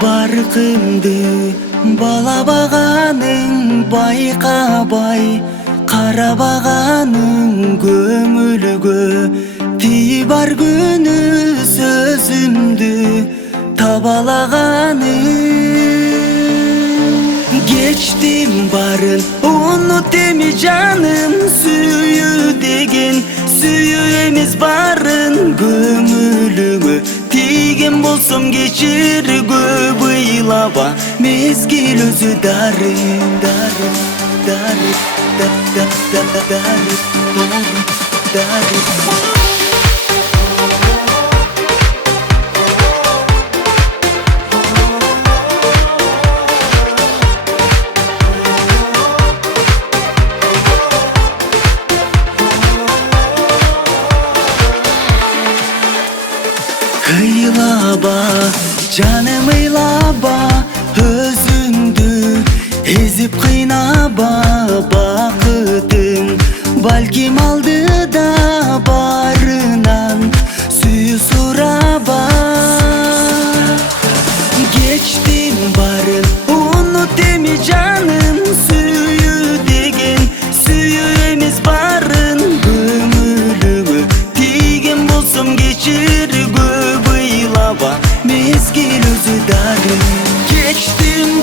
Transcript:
Баркымды балабаганың байкабай, карабаганың көңүлгө тии бар күнү сөзүмдү табалаганың. Кечтим барын унут эми жаным, сүйүү деген сүйүү эмес барын көңүлүңө тиген болсом кечир, көп ыйлаба мезгил өзү дары дары дары дары дары дары. Ыйлаба жаным, ыйлаба өзүңдү эзип кыйнаба, бакытың балким алдыда барынан сүйүү сураба. Кечтим барын унут эми жаным, сүйүү деген сүйүү эмес барын көңүлүңө тийген болсом кечир, көп ыйлаба мезгил өзү дары. Кечтим